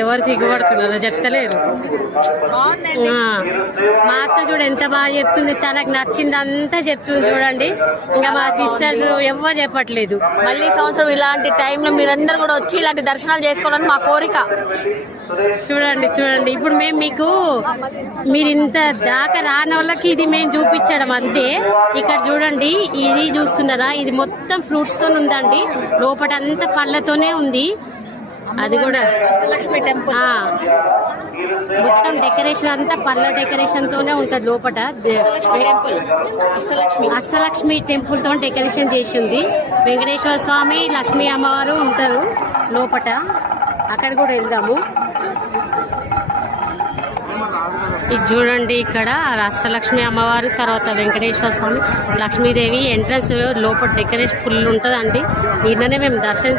ఎవరు సిగ్గుపడుతున్నారు చెప్తలేరు. మా అక్క చూడు ఎంత బాగా చెప్తుంది, తనకు నచ్చింది అంతా చెప్తుంది చూడండి. ఇంకా మా సిస్టర్స్ ఎవరు చెప్పట్లేదు. మళ్ళీ సంవత్సరం ఇలాంటి టైంలో మీరందరూ కూడా వచ్చి ఇలాంటి దర్శనాలు చేసుకోవడానికి మా కోరిక. చూడండి చూడండి, ఇప్పుడు మేము మీకు మీరు ఇంత దాకా రాని వాళ్ళకి ఇది మేము చూపించడం అంతే. ఇక్కడ చూడండి, ఇది చూస్తున్నారా, ఇది మొత్తం ఫ్రూట్స్ తో ఉందండి. లోపల అంతా పళ్ళతోనే ఉంది. అది కూడా అష్టలక్ష్మి టెంపుల్ మొత్తం డెకరేషన్ అంతా పళ్ళ డెకరేషన్ తోనే ఉంటది. లోపల అష్టలక్ష్మి టెంపుల్ తో డెకరేషన్ చేసింది. వెంకటేశ్వర స్వామి, లక్ష్మీ అమ్మవారు ఉంటారు లోపల. అక్కడ కూడా వెళ్దాము. ఇది చూడండి, ఇక్కడ అష్టలక్ష్మి అమ్మవారు, తర్వాత వెంకటేశ్వర స్వామి, లక్ష్మీదేవి ఎంట్రన్స్ లోపల డెకరేషన్ ఫుల్ ఉంటదండి. ఈయననే మేము దర్శనం